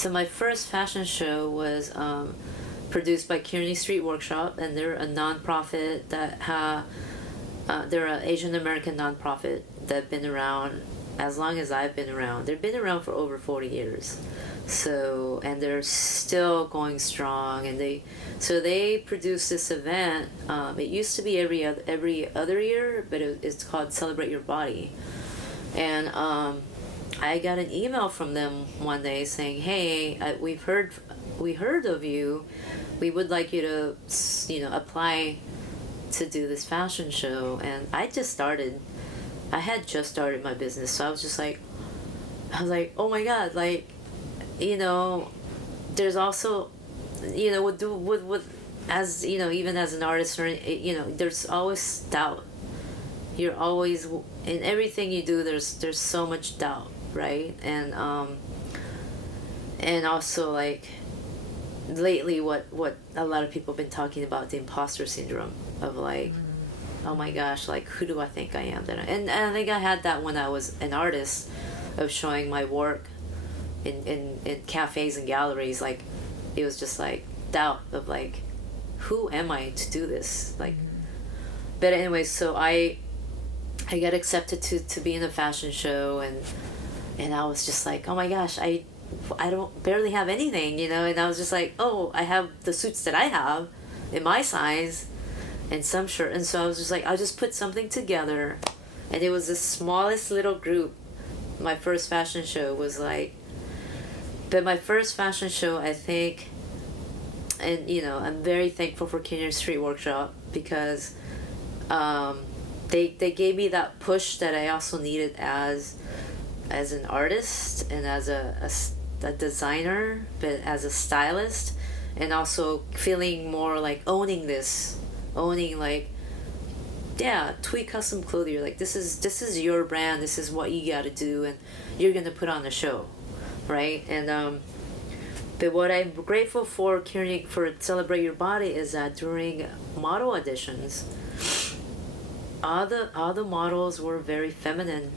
So my first fashion show was produced by Kearney Street Workshop, and they're a nonprofit they're an Asian American nonprofit that's been around as long as I've been around. They've been around for over 40 years. So, and they're still going strong, and they produce this event. It used to be every other year, but it's called Celebrate Your Body. And I got an email from them one day saying, "Hey, we heard of you. We would like you to, apply to do this fashion show." And I had just started my business, so I was like, oh my God, like, there's also, as even as an artist, or there's always doubt. You're always, in everything you do, there's so much doubt, right? And also, like, lately what a lot of people have been talking about, the imposter syndrome of like, oh my gosh, like, who do I think I am? And I think I had that when I was an artist, of showing my work in cafes and galleries. Like, it was just like doubt of like, who am I to do this? Like, but anyway, so I got accepted to be in a fashion show, and I was just like, oh my gosh, I don't barely have anything, and I was just like, oh, I have the suits that I have in my size and some shirt. And so I was just like, I'll just put something together. And it was the smallest little group. My first fashion show was like, but my first fashion show, I think, and I'm very thankful for Kearney Street Workshop, because they gave me that push that I also needed as an artist, and as a designer, but as a stylist, and also feeling more like owning like, yeah, THÚY Custom Clothier, like, this is your brand, this is what you got to do, and you're gonna put on the show, right? And but what I'm grateful for Kearney, for Celebrate Your Body, is that during model auditions, all the models were very feminine.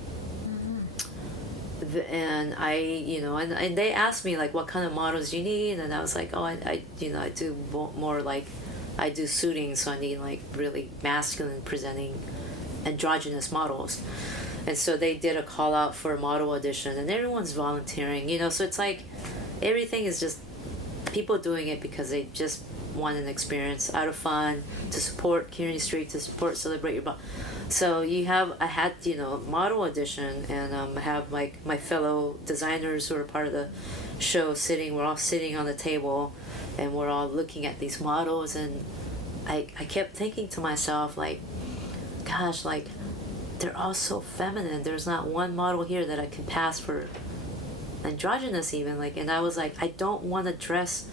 And I, and they asked me like, what kind of models do you need? And I was like, oh, I do more like, I do suiting, so I need like really masculine presenting androgynous models. And so they did a call out for a model audition, and everyone's volunteering, so it's like everything is just people doing it because they just want an experience out of fun, to support Kearney Street, to support Celebrate Your Body. So I had model audition, and I have like my fellow designers who are part of the show we're all sitting on the table, and we're all looking at these models, and I kept thinking to myself, like, gosh, like, they're all so feminine. There's not one model here that I can pass for androgynous even, like. And I was like, I don't want to dress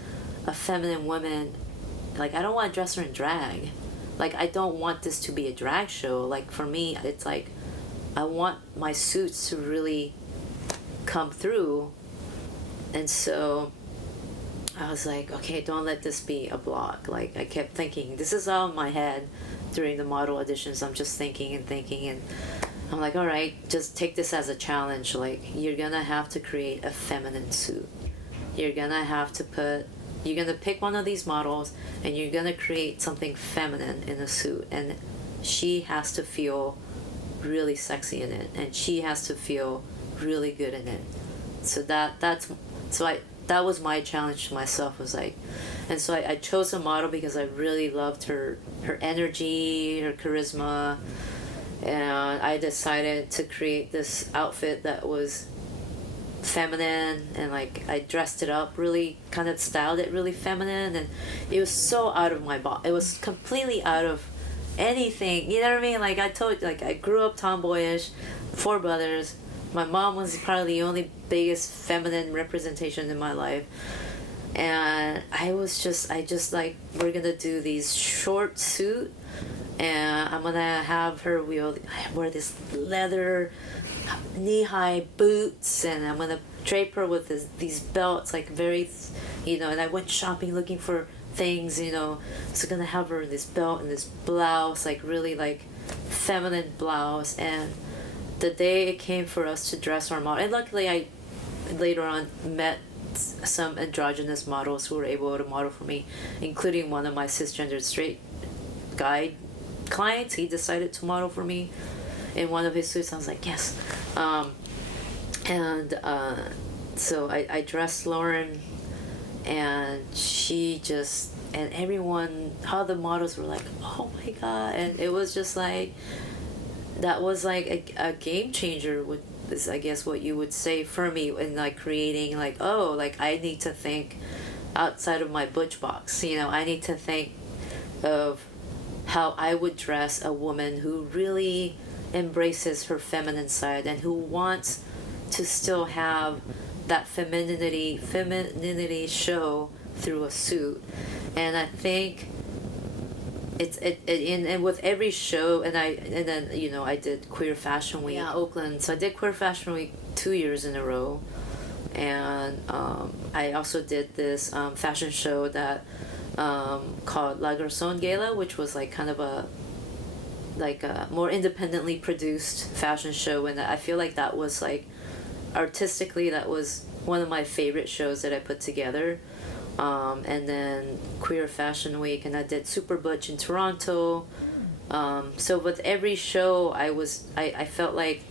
a feminine woman, like, I don't want to dress her in drag. Like, I don't want this to be a drag show. Like, for me, it's like, I want my suits to really come through. And so I was like, okay, don't let this be a block. Like, I kept thinking, this is all in my head during the model auditions. I'm just thinking, and I'm like, all right, just take this as a challenge. Like, you're gonna have to create a feminine suit. You're gonna pick one of these models, and you're gonna create something feminine in a suit, and she has to feel really sexy in it, and she has to feel really good in it. So that was my challenge to myself, was like, and so I chose a model because I really loved her energy, her charisma, and I decided to create this outfit that was feminine, and like, I dressed it up, really kind of styled it really feminine, and it was so out of my box. It was completely out of anything, you know what I mean? Like, I told you, like, I grew up tomboyish, 4 brothers. My mom was probably the only biggest feminine representation in my life. And I just like, we're gonna do these short suit, and I'm gonna have her wear this leather knee-high boots, and I'm gonna drape her with these belts, like, very, and I went shopping looking for things, so gonna have her in this belt and this blouse, like, really like feminine blouse. And the day it came for us to dress our model, and luckily I later on met some androgynous models who were able to model for me, including one of my cisgendered straight guy clients. He decided to model for me in one of his suits. I was like, yes. So I dressed Lauren, and she just, and everyone, all the models were like, oh my god. And it was just like, that was like a game changer, is I guess what you would say for me, in like creating like, oh, like I need to think outside of my butch box. I need to think of how I would dress a woman who really embraces her feminine side and who wants to still have that femininity show through a suit. And I think and with every show, and then I did Queer Fashion Week, Oakland. So I did Queer Fashion Week 2 years in a row, and I also did this fashion show that called La Garçon Gala, which was like kind of a more independently produced fashion show, and I feel like that was like, artistically, that was one of my favorite shows that I put together. And then Queer Fashion Week, and I did Super Butch in Toronto. So with every show, I felt like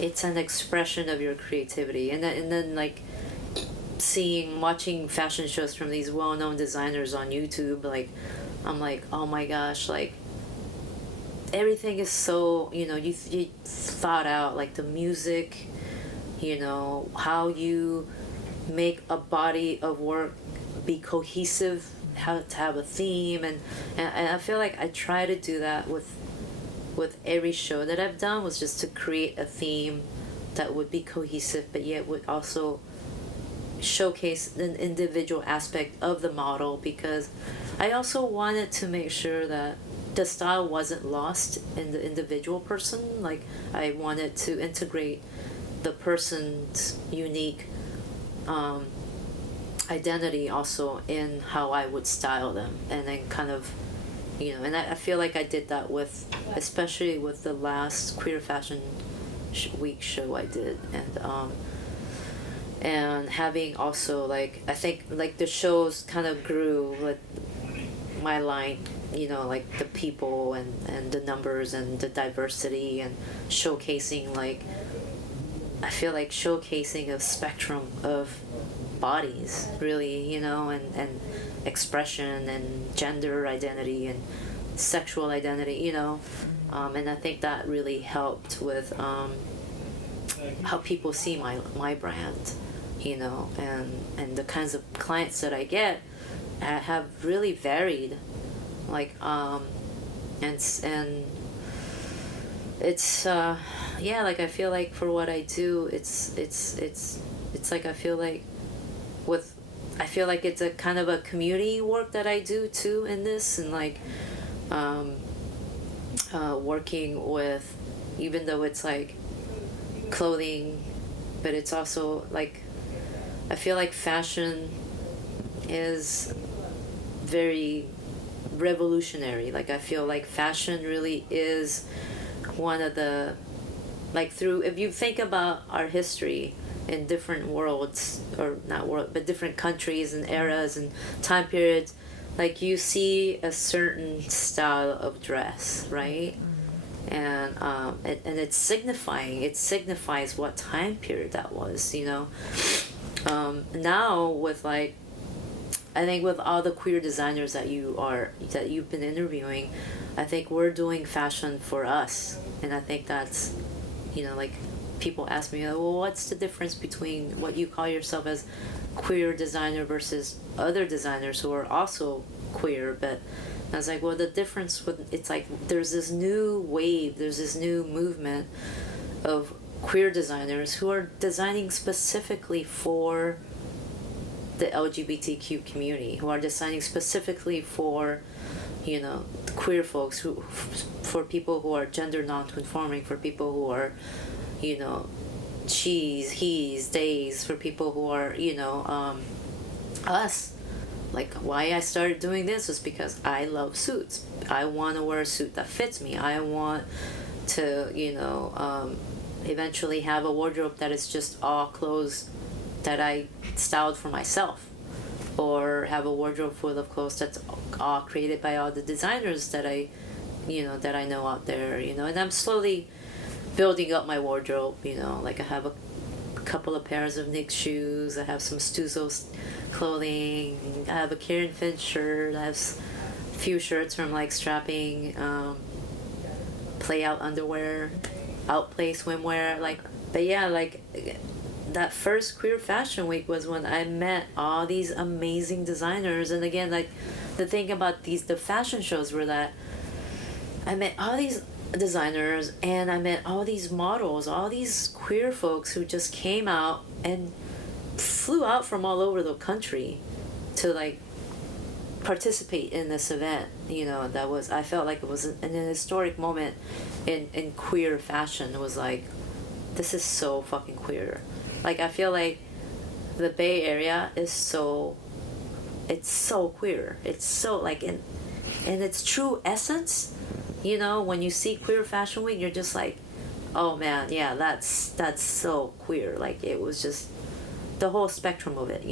it's an expression of your creativity, and then like watching fashion shows from these well-known designers on YouTube, like I'm like, oh my gosh, like everything is so, you thought out, like the music, how you make a body of work be cohesive, how to have a theme, and I feel like I try to do that with every show that I've done, was just to create a theme that would be cohesive, but yet would also showcase an individual aspect of the model, because I also wanted to make sure that the style wasn't lost in the individual person. Like, I wanted to integrate the person's unique identity also in how I would style them, and then kind of, and I feel like I did that especially with the last Queer Fashion Week show I did, and having also, like, I think like the shows kind of grew, like my line, like the people and the numbers and the diversity, and showcasing, like, I feel like showcasing a spectrum of bodies, really, and expression and gender identity and sexual identity, and I think that really helped with how people see my brand, and the kinds of clients that I get have really varied, like, and it's like, I feel like for what I do, it's like, I feel like it's a kind of a community work that I do too in this, and like working with, even though it's like clothing, but it's also like, I feel like fashion is very revolutionary. Like, I feel like fashion really is one of the, like, if you think about our history in different worlds, or not world, but different countries and eras and time periods, like, you see a certain style of dress, right? And it signifies what time period that was, now with, like, I think with all the queer designers that you've been interviewing, I think we're doing fashion for us, and I think that's, like, people ask me, well, what's the difference between what you call yourself as queer designer versus other designers who are also queer? But I was like, well, the difference it's like, there's this new wave, there's this new movement of queer designers who are designing specifically for the LGBTQ community, who are designing specifically for, queer folks, for people who are gender non-conforming, for people who are, she's, he's, theys, for people who are, us. Like, why I started doing this was because I love suits. I want to wear a suit that fits me. I want to, eventually have a wardrobe that is just all clothes that I styled for myself, or have a wardrobe full of clothes that's all created by all the designers that I know out there, and I'm slowly building up my wardrobe, like I have a couple of pairs of Nick shoes, I have some Stuzo clothing, I have a Kieran Finch shirt, I have a few shirts from like strapping, play out underwear, outplay swimwear, but yeah, like that first Queer Fashion Week was when I met all these amazing designers. And again, like the thing about the fashion shows were that I met all these designers and I met all these models, all these queer folks who just came out and flew out from all over the country to like participate in this event. I felt like it was an historic moment in queer fashion. It was like, this is so fucking queer. Like, I feel like the Bay Area is it's so queer. It's so like in its true essence, when you see Queer Fashion Week, you're just like, oh man, yeah, that's so queer. Like, it was just the whole spectrum of it,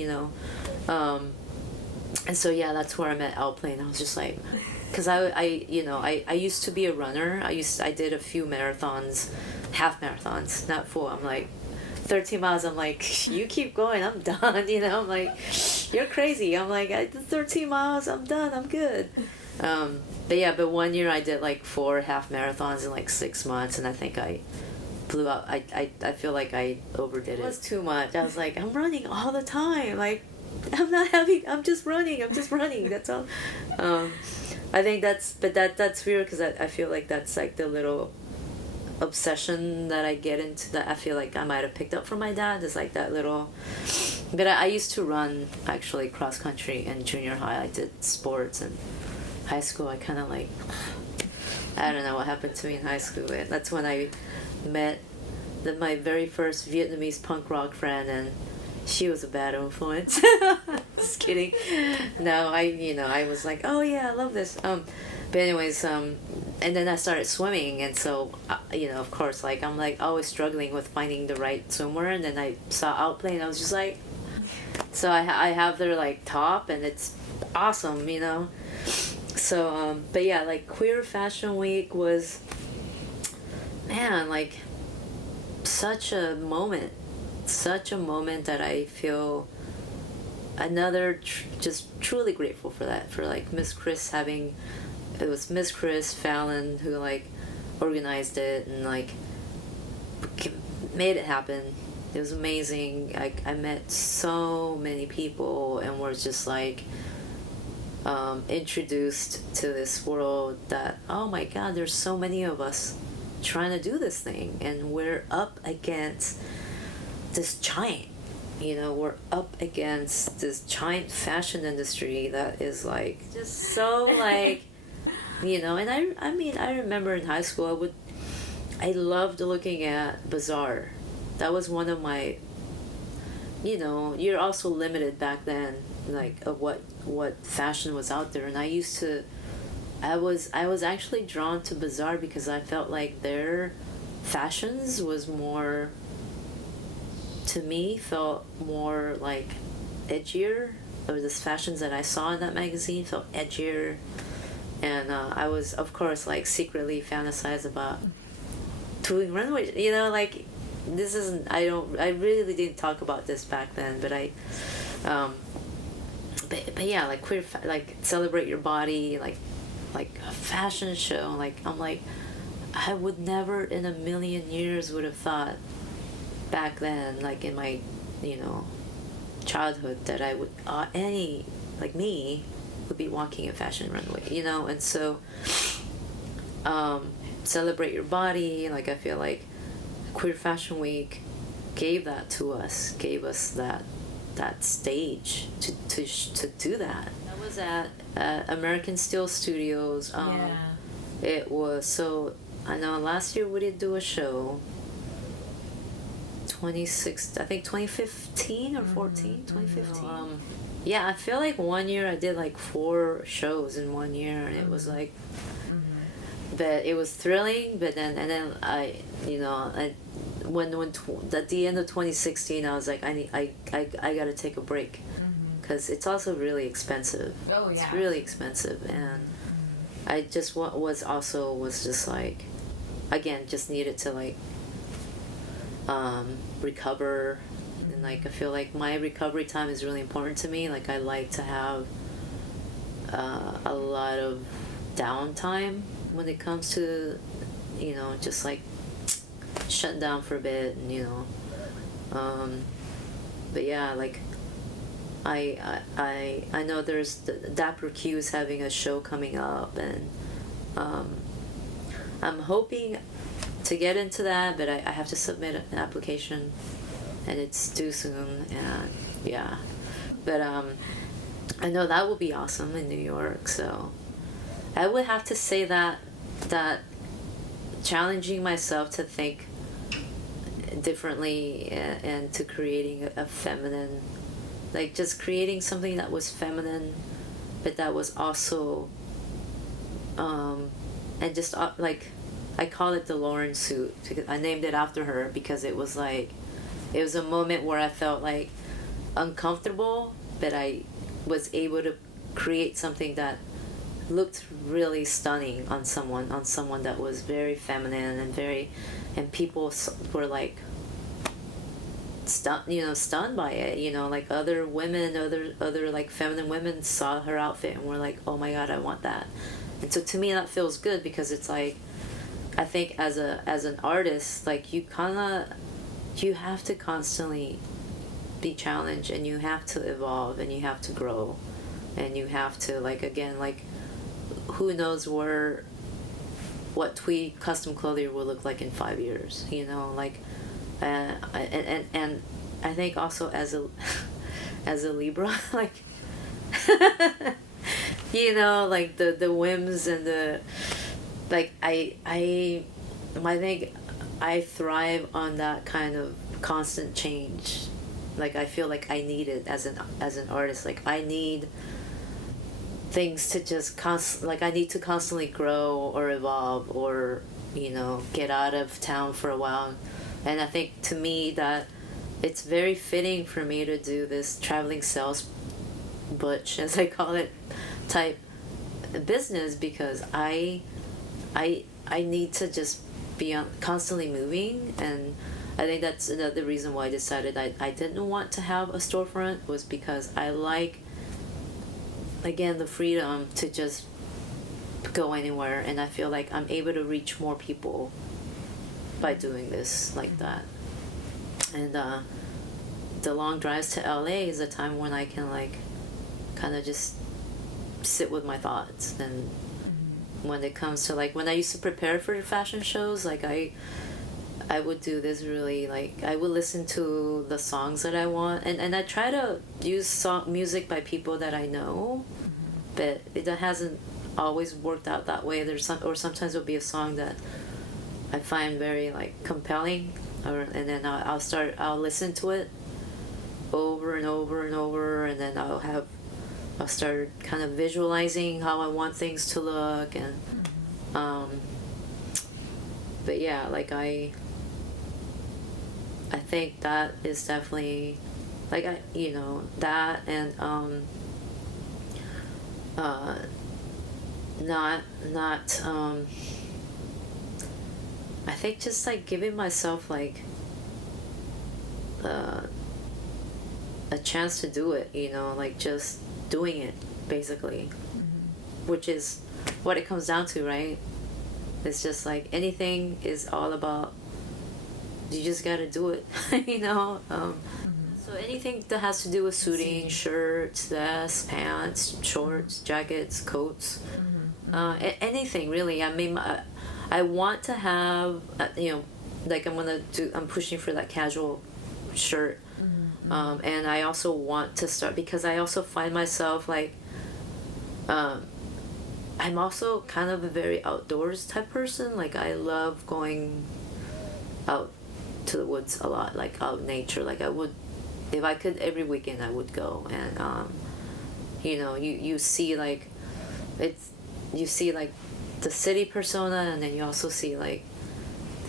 and so yeah, that's where I met Outplay, and I was just like, because I used to be a runner. I did a few marathons, half marathons, not full. I'm like 13 miles. I'm like, you keep going, I'm done. I'm like, you're crazy. I'm like, I did 13 miles, I'm done, I'm good. But 1 year I did like 4 half marathons in like 6 months, and I think I blew out. I feel like I overdid it. It was too much. I was like, I'm running all the time. Like, I'm just running. That's all. I think that's weird, because I feel like that's like the little obsession that I get into, that I feel like I might have picked up from my dad, is like that little. But I used to run actually cross country in junior high. I did sports, and high school I kind of like, I don't know what happened to me in high school. And that's when I met my very first Vietnamese punk rock friend, and she was a bad influence. Just kidding. No, I was like, oh yeah, I love this. But anyways, and then I started swimming, and so of course, like I'm like always struggling with finding the right swimwear, and then I saw Outplay, and I was just like, so I have their like top, and it's awesome, So, but yeah, like Queer Fashion Week was, man, like such a moment that I feel just truly grateful for that, for like Miss Chris it was Miss Chris Fallon who like organized it and like made it happen. It was amazing. I met so many people and was just like introduced to this world that, oh my god, there's so many of us trying to do this thing, and we're up against this giant. We're up against this giant fashion industry that is like just so like, and I mean, I remember in high school I loved looking at Bazaar. That was one of my, you're also limited back then, like of what fashion was out there, and I was actually drawn to Bazaar because I felt like their fashions was more, to me, felt more like edgier, or the fashions that I saw in that magazine felt edgier, and I was, of course, like secretly fantasized about Thúy Nguyen, like this isn't, I really didn't talk about this back then, but but yeah, like queer, like celebrate your body, like a fashion show, like I'm like, I would never in a million years would have thought back then, like in my childhood, that I would any like me would be walking a fashion runway, and so celebrate your body. Like I feel like Queer Fashion Week gave that to us, gave us that stage to do that. That was at American Steel Studios. It was, so I know last year we did do a show, 2015 or 14, 2015. Yeah, I feel like 1 year I did like 4 shows in 1 year, and it was like, but it was thrilling. But then I at the end of 2016, I was like, I gotta take a break, because it's also really expensive. Oh yeah, it's really expensive, and I just was just like, again, just needed to like recover, and like I feel like my recovery time is really important to me. Like I like to have a lot of downtime when it comes to, you know, just like shutting down for a bit, and you know, but yeah, like I know there's Dapper Q's having a show coming up, and I'm hoping to get into that, but I have to submit an application, and it's due soon, and yeah, but I know that will be awesome in New York. So I would have to say that challenging myself to think differently, and to creating a feminine, like just creating something that was feminine, but that was also and just like I call it the Lauren suit, because I named it after her, because it was like, it was a moment where I felt like uncomfortable, but I was able to create something that looked really stunning on someone that was very feminine and people were like stunned by it, you know, like other women, other like feminine women saw her outfit and were like, oh my god, I want that. And so to me that feels good, because it's like, I think as an artist, like you have to constantly be challenged, and you have to evolve, and you have to grow, and you have to, like, again, like, who knows what THÚY Custom Clothier will look like in 5 years, you know, like, and I think also as a Libra, like, you know, like the whims and the, like, I think I thrive on that kind of constant change. Like I feel like I need it as an artist. Like I need things to just I need to constantly grow or evolve, or, you know, get out of town for a while. And I think to me that it's very fitting for me to do this traveling sales butch, as I call it, type business, because I need to just be constantly moving. And I think that's another reason why I decided I didn't want to have a storefront, was because I like, again, the freedom to just go anywhere, and I feel like I'm able to reach more people by doing this like that. And the long drives to LA is a time when I can, like, kind of just sit with my thoughts. And when it comes to, like, when I used to prepare for fashion shows, like I would do this really, like, I would listen to the songs that I want, and I try to use music by people that I know, but it hasn't always worked out that way. Sometimes it'll be a song that I find very, like, compelling, and then I'll listen to it over and over and over, and then I'll start kind of visualizing how I want things to look, and but yeah, like I think that is definitely, like, that, and not I think just, like, giving myself, like, a chance to do it, you know, like, just doing it, basically, which is what it comes down to, right? It's just like anything is all about, you just gotta do it, you know. So anything that has to do with suiting, shirts, vests, pants, shorts, jackets, coats, anything really. I mean, I want to have, you know, like, I'm pushing for that casual shirt. And I also want to start, because I also find myself, like, I'm also kind of a very outdoors type person. Like, I love going out to the woods a lot, like, out in nature. Like, I would, if I could, every weekend I would go. And you know, you see, like, you see, like, the city persona, and then you also see, like,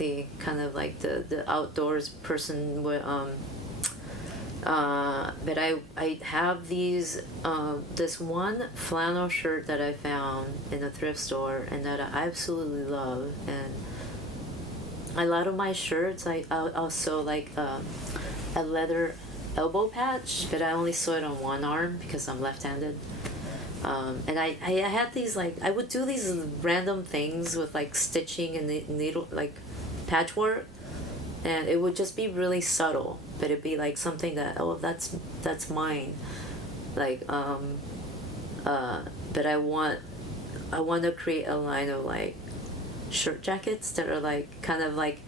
the kind of like the outdoors person with but I have these this one flannel shirt that I found in a thrift store and that I absolutely love, and a lot of my shirts I'll sew like a leather elbow patch, but I only sew it on one arm because I'm left-handed. And I had these, like, I would do these random things with like stitching and needle, like patchwork, and it would just be really subtle, but it'd be like something that, oh, that's mine, like but I want to create a line of like shirt jackets that are like kind of like,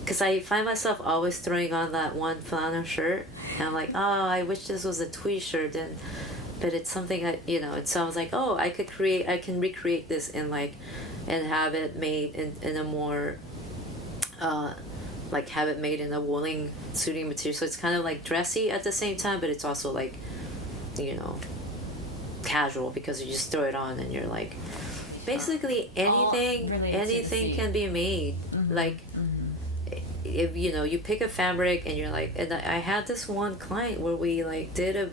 because I find myself always throwing on that one flannel shirt and I'm like, oh, I wish this was a tweed shirt, and but it's something that, you know, it sounds like, oh, I can recreate this in like, and have it made in a more like have it made in a woolen suiting material, so it's kind of like dressy at the same time, but it's also like, you know, casual because you just throw it on and you're like, basically anything can be made. Mm-hmm. Like, if you know, you pick a fabric and you're like, and I had this one client where we like did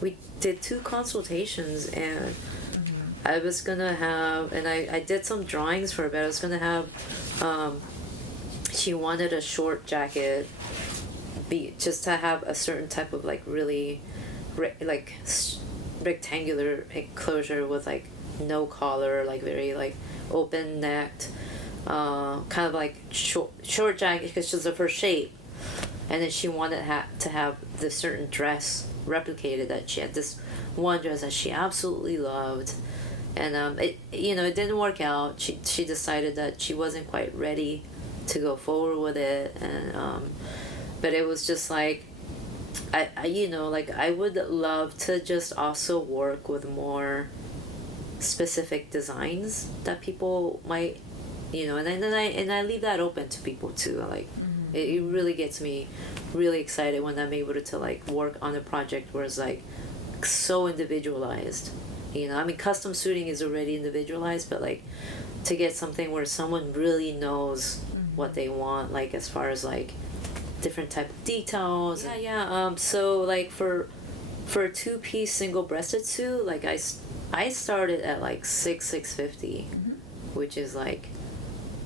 we did 2 consultations, and I was gonna have, and I did some drawings for her, but I was gonna have, she wanted a short jacket, just to have a certain type of like really rectangular closure with like no collar, like very like open necked, kind of like short jacket because she's of her shape, and then she wanted to have this certain dress replicated, that she had this one dress that she absolutely loved, and it didn't work out. She decided that she wasn't quite ready to go forward with it, and but it was just like, I I would love to just also work with more specific designs that people might, and then I leave that open to people too. Like, it really gets me really excited when I'm able to like work on a project where it's like so individualized. I mean, custom suiting is already individualized, but like to get something where someone really knows what they want, like as far as like different type of details. So like for a 2-piece single-breasted suit, like I started at like $650, which is like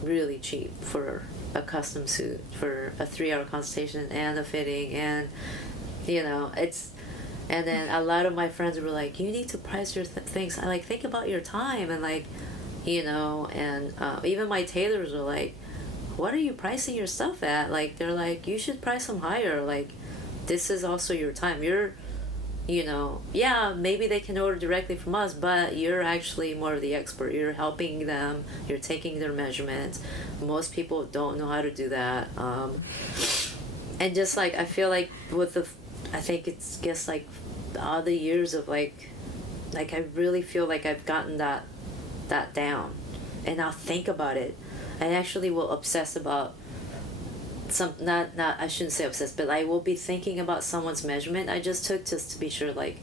really cheap for a custom suit, for a 3-hour consultation and a fitting, and and then a lot of my friends were like, you need to price your things. I like, think about your time, and like, and even my tailors were like, what are you pricing your stuff at? Like, they're like, you should price them higher. Like, this is also your time. You're, maybe they can order directly from us, but you're actually more of the expert. You're helping them. You're taking their measurements. Most people don't know how to do that. And just like, I feel like I think it's just like all the years of like I really feel like I've gotten that down, and I'll think about it. I actually will obsess about not I shouldn't say obsessed, but I will be thinking about someone's measurement I just took, just to be sure, like,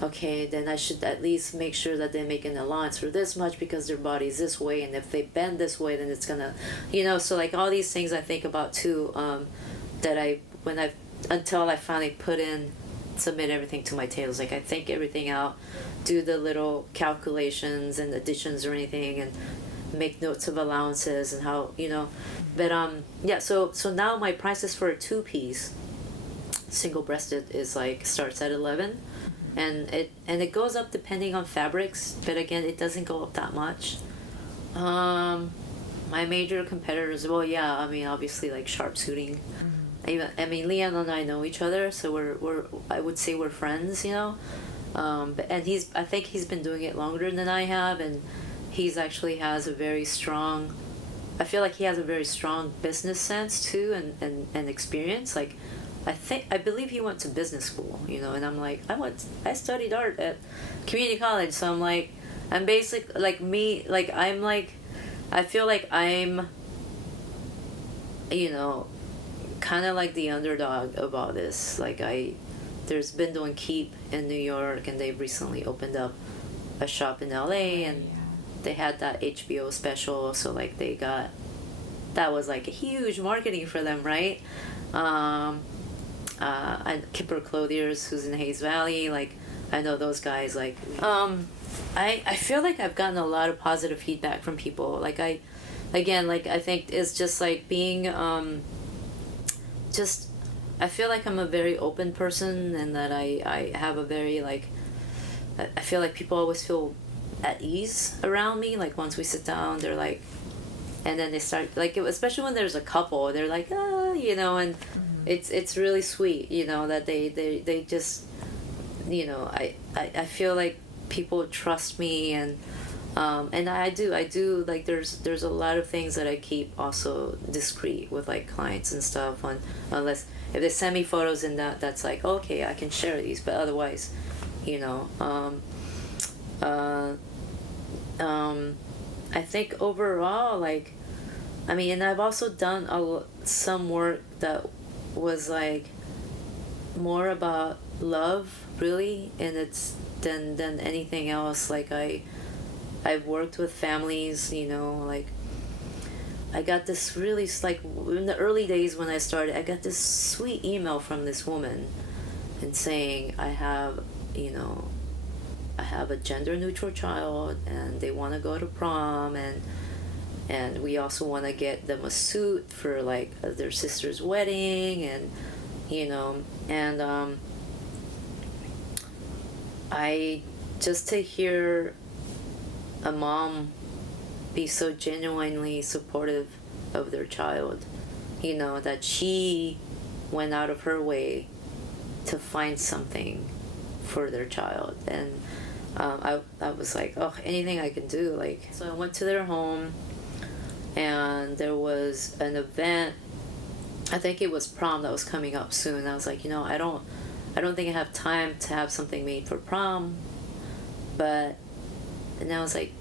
okay, then I should at least make sure that they make an allowance for this much because their body's this way, and if they bend this way, then it's gonna, so like all these things I think about too, that until I finally submit everything to my tailors, like I think everything out, do the little calculations and additions or anything, and make notes of allowances and how, but so now my prices for a 2-piece single-breasted is like starts at 11, and it goes up depending on fabrics, but again, it doesn't go up that much. My major competitors, I mean, obviously like Sharp Suiting. Leon and I know each other, so we're I would say we're friends, but I think he's been doing it longer than I have, and he's actually has a very strong, I feel like he has a very strong business sense too, and experience. Like, I believe he went to business school, and I'm like, I studied art at community college, so I'm like, I'm basic, like me, like I'm like, I feel like I'm, kind of like the underdog about this. Like, there's been doing Keep in New York, and they've recently opened up a shop in LA, and they had that HBO special, so like they got, that was like a huge marketing for them, right? And Kipper Clothiers, who's in Hayes Valley, like I know those guys. Like I feel like I've gotten a lot of positive feedback from people. Like I think it's just like being just, I feel like I'm a very open person, and that I have a very like, I feel like people always feel at ease around me. Like once we sit down, they're like, and then they start like, especially when there's a couple, they're like, you know, and it's really sweet, you know, that they just, you know, I feel like people trust me, and I do like, there's a lot of things that I keep also discreet with like clients and stuff, unless if they send me photos, and that's like, okay, I can share these, but otherwise, you know, I think overall, like, I mean, and I've also done some work that was like more about love, really, and it's than anything else. Like I've worked with families, you know, like I got this really, like in the early days when I started, I got this sweet email from this woman and saying, I have a gender neutral child, and they want to go to prom, and we also want to get them a suit for like their sister's wedding, and you know, and I just to hear a mom be so genuinely supportive of their child, you know, that she went out of her way to find something for their child. And I was like, oh, anything I can do. Like, so I went to their home, and there was an event, I think it was prom that was coming up soon. I was like, you know, I don't think I have time to have something made for prom, but, and I was like,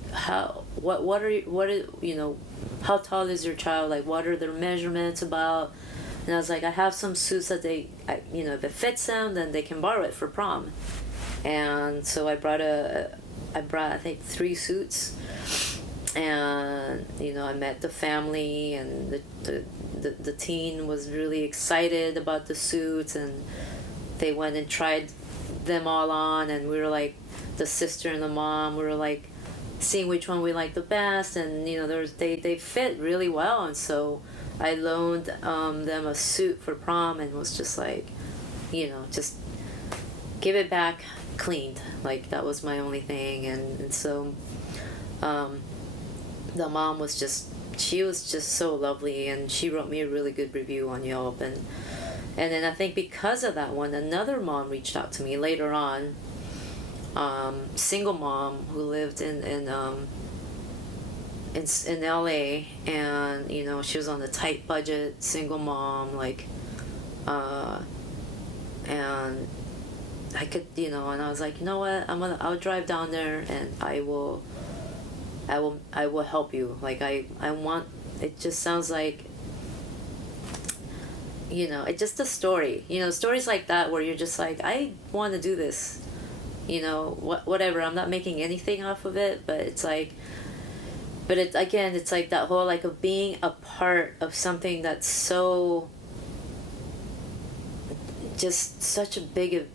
what are you know, how tall is your child, like what are their measurements about? And I was like, I have some suits that you know, if it fits them, then they can borrow it for prom. And so I brought I think 3 suits, and you know, I met the family, and the teen was really excited about the suits, and they went and tried them all on, and we were like, the sister and the mom, we were like seeing which one we liked the best, and you know, they fit really well, and so I loaned them a suit for prom, and was just like, you know, just give it back cleaned, like that was my only thing. And so the mom was just so lovely, and she wrote me a really good review on Yelp, and then I think because of that one, another mom reached out to me later on, single mom who lived in LA, and you know, she was on a tight budget, single mom, like and I could, you know, and I was like, you know what, I'll drive down there, and I will help you. Like I want, it just sounds like, you know, it's just a story, you know, stories like that where you're just like, I want to do this, you know, whatever, I'm not making anything off of it, but it's like, but it, again, it's like that whole, like, of being a part of something that's so, just such a big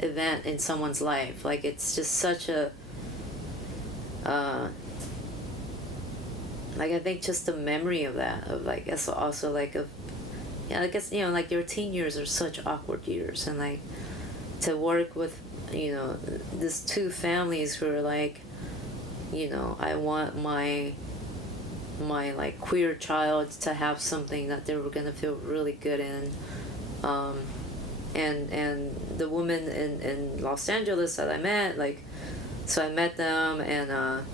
event in someone's life. Like, it's just such a, like, I think just the memory of that, of like, it's also like a, yeah, I guess, you know, like your teen years are such awkward years, and like to work with, you know, these 2 families who are like, you know, I want my like queer child to have something that they were gonna feel really good in, and the woman in Los Angeles that I met, like, so I met them, and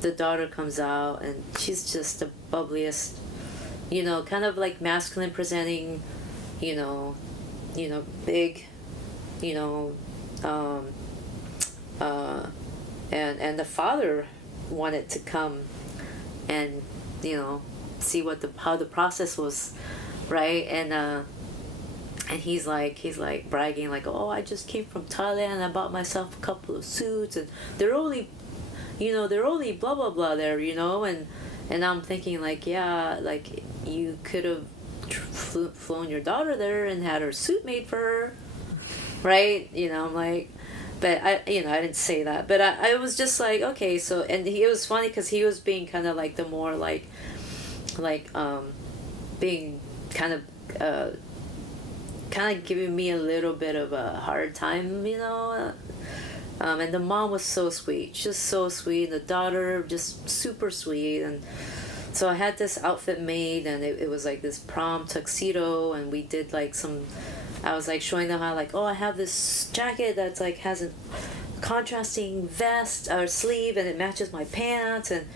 the daughter comes out, and she's just the bubbliest, you know, kind of like masculine presenting, you know, big, you know, and the father wanted to come and, you know, see how the process was, right? And he's like bragging, like, oh, I just came from Thailand, I bought myself a couple of suits, and they're only, they're only blah blah blah there, and I'm thinking like, yeah, like you could have flown your daughter there and had her suit made for her, right? I'm like, but I didn't say that, but I was just like, okay, so, and it was funny because he was being kind of like the more like being kind of giving me a little bit of a hard time, and the mom was so sweet, just so sweet. The daughter just super sweet, and so I had this outfit made, and it was like this prom tuxedo, and we did like I was like showing them how like, oh, I have this jacket that's like has a contrasting vest or sleeve, and it matches my pants, and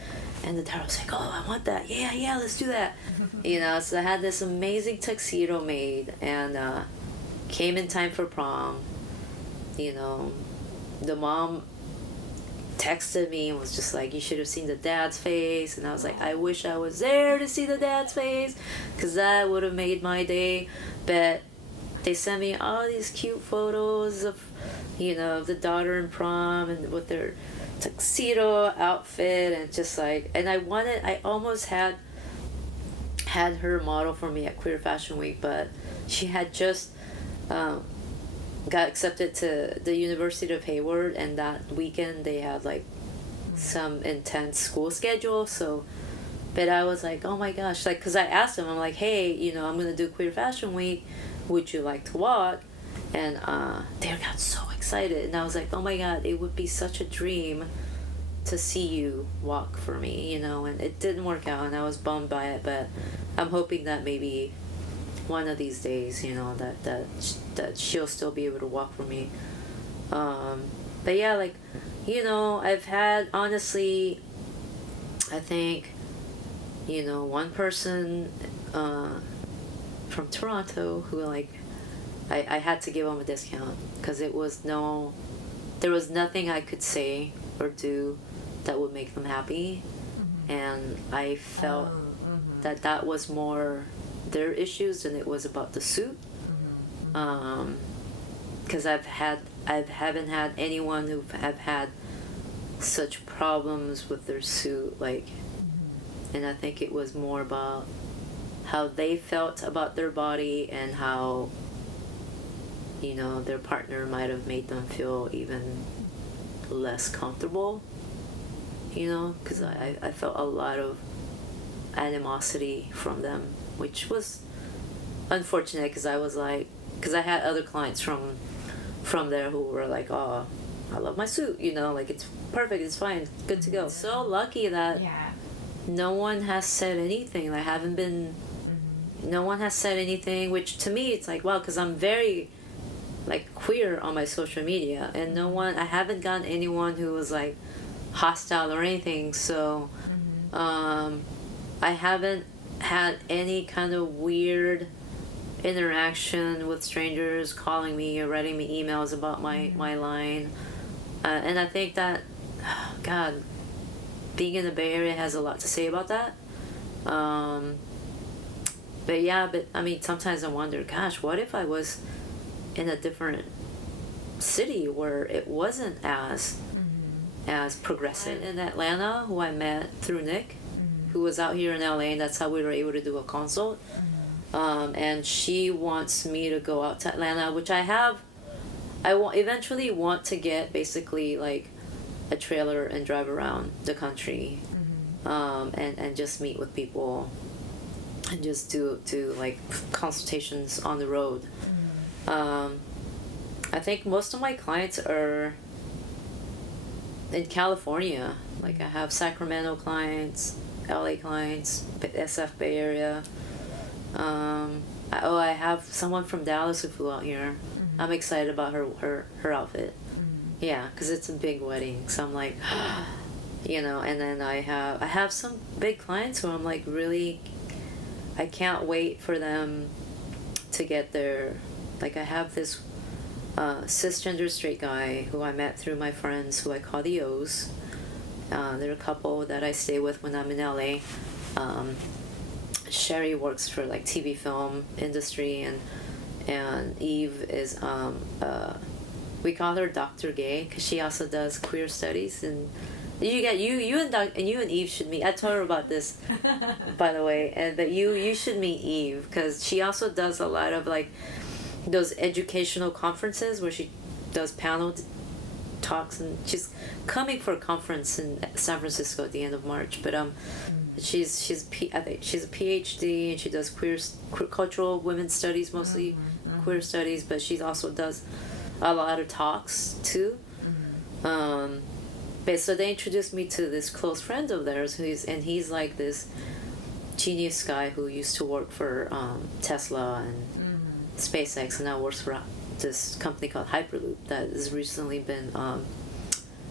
the daughter was like, oh, I want that, yeah, let's do that. So I had this amazing tuxedo made, and came in time for prom. The mom texted me and was just like, you should have seen the dad's face, and I was like, I wish I was there to see the dad's face, because that would have made my day. But they sent me all these cute photos of the daughter in prom and with their tuxedo outfit, and just like, and I almost had her model for me at Queer Fashion Week, but she had just got accepted to the University of Hayward, and that weekend they had like some intense school schedule. So, but I was like, oh my gosh, like, because I asked them, I'm like, hey, I'm gonna do Queer Fashion Week, would you like to walk? And they got so excited, and I was like, oh my god, it would be such a dream to see you walk for me, and it didn't work out, and I was bummed by it, but I'm hoping that maybe one of these days, that she'll still be able to walk for me. But yeah, like, I've had, honestly, I think, one person from Toronto who, like, I had to give him a discount because there was nothing I could say or do that would make them happy. And I felt that was more their issues than it was about the suit. Because I haven't had anyone who have had such problems with their suit, like, and I think it was more about how they felt about their body and how their partner might have made them feel even less comfortable, because I felt a lot of animosity from them, which was unfortunate, because I had other clients from there who were like, oh, I love my suit, like, it's perfect, it's fine, it's good to go. So lucky that no one has said anything. No one has said anything, which to me it's like, wow, because I'm very like queer on my social media, and I haven't gotten anyone who was like hostile or anything, so I haven't had any kind of weird interaction with strangers calling me or writing me emails about my line, and I think that God, being in the Bay Area has a lot to say about that. But I mean, sometimes I wonder, gosh, what if I was in a different city where it wasn't as progressive? In Atlanta, who I met through Nick, who was out here in LA, and that's how we were able to do a consult. And she wants me to go out to Atlanta, which I eventually want to get basically like a trailer and drive around the country, and just meet with people and just do like consultations on the road. I think most of my clients are in California. Like, I have Sacramento clients, LA clients, SF Bay Area. I have someone from Dallas who flew out here. I'm excited about her outfit. Yeah, because it's a big wedding. So I'm like, and then I have some big clients who I'm like, really, I can't wait for them to get their, like, I have this cisgender straight guy who I met through my friends who I call the O's. They're a couple that I stay with when I'm in LA. Sherry works for like TV film industry, and Eve is we call her Dr. Gay because she also does queer studies you and Eve should meet. I told her about this, by the way, and that you should meet Eve because she also does a lot of like those educational conferences where she does panel talks, and she's coming for a conference in San Francisco at the end of March. But I think she's a PhD and she does queer cultural women's studies, mostly queer studies, but she also does a lot of talks too. But so they introduced me to this close friend of theirs he's like this genius guy who used to work for Tesla and SpaceX and now works for this company called Hyperloop that has recently been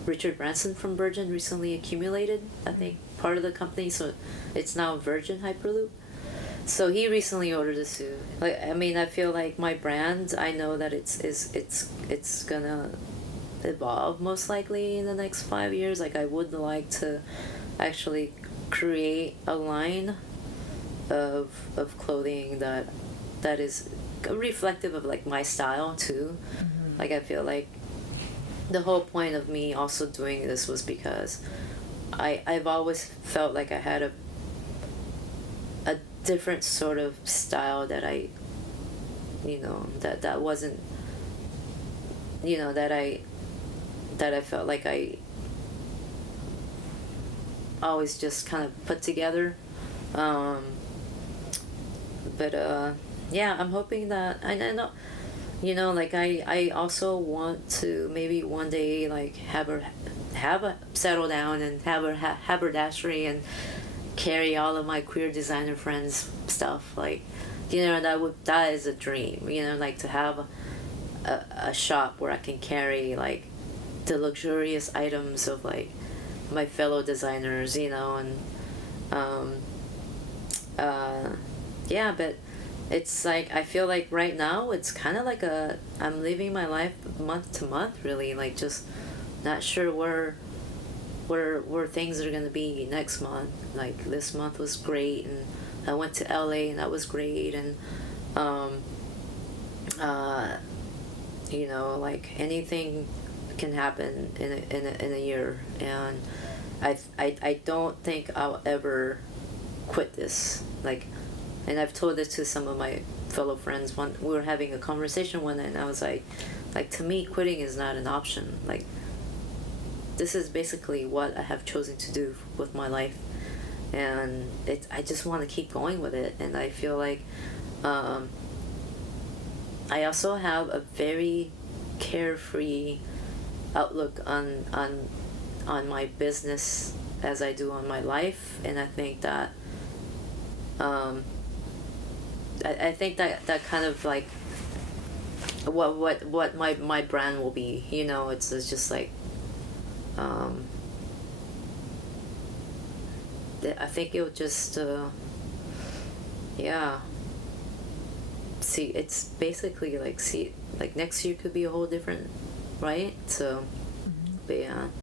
Richard Branson from Virgin recently accumulated, I think, part of the company, so it's now Virgin Hyperloop. So he recently ordered a suit. Like, I mean, I feel like my brand, I know that it's gonna evolve most likely in the next 5 years. Like, I would like to actually create a line of clothing that is reflective of like my style too. Like, I feel like the whole point of me also doing this was because I've always felt like I had a different sort of style that I, that wasn't, that I felt like I always just kind of put together. Yeah, I'm hoping that, I know, like I also want to maybe one day like have a settle down and have a haberdashery and carry all of my queer designer friends stuff, like, that is a dream, like to have a shop where I can carry like the luxurious items of like my fellow designers, and yeah, but it's like I feel like right now it's kind of like I'm living my life month to month, really, like just not sure where things are gonna be next month. Like this month was great, and I went to LA and that was great, and like anything can happen in a year, and I don't think I'll ever quit this, like. And I've told this to some of my fellow friends. We were having a conversation one night, and I was like, to me, quitting is not an option. Like, this is basically what I have chosen to do with my life, and I just want to keep going with it. And I feel like I also have a very carefree outlook on my business as I do on my life, and I think that. I think that kind of like what my brand will be, it's just like I think it would just yeah, see, it's basically like next year could be a whole different, right? So but yeah.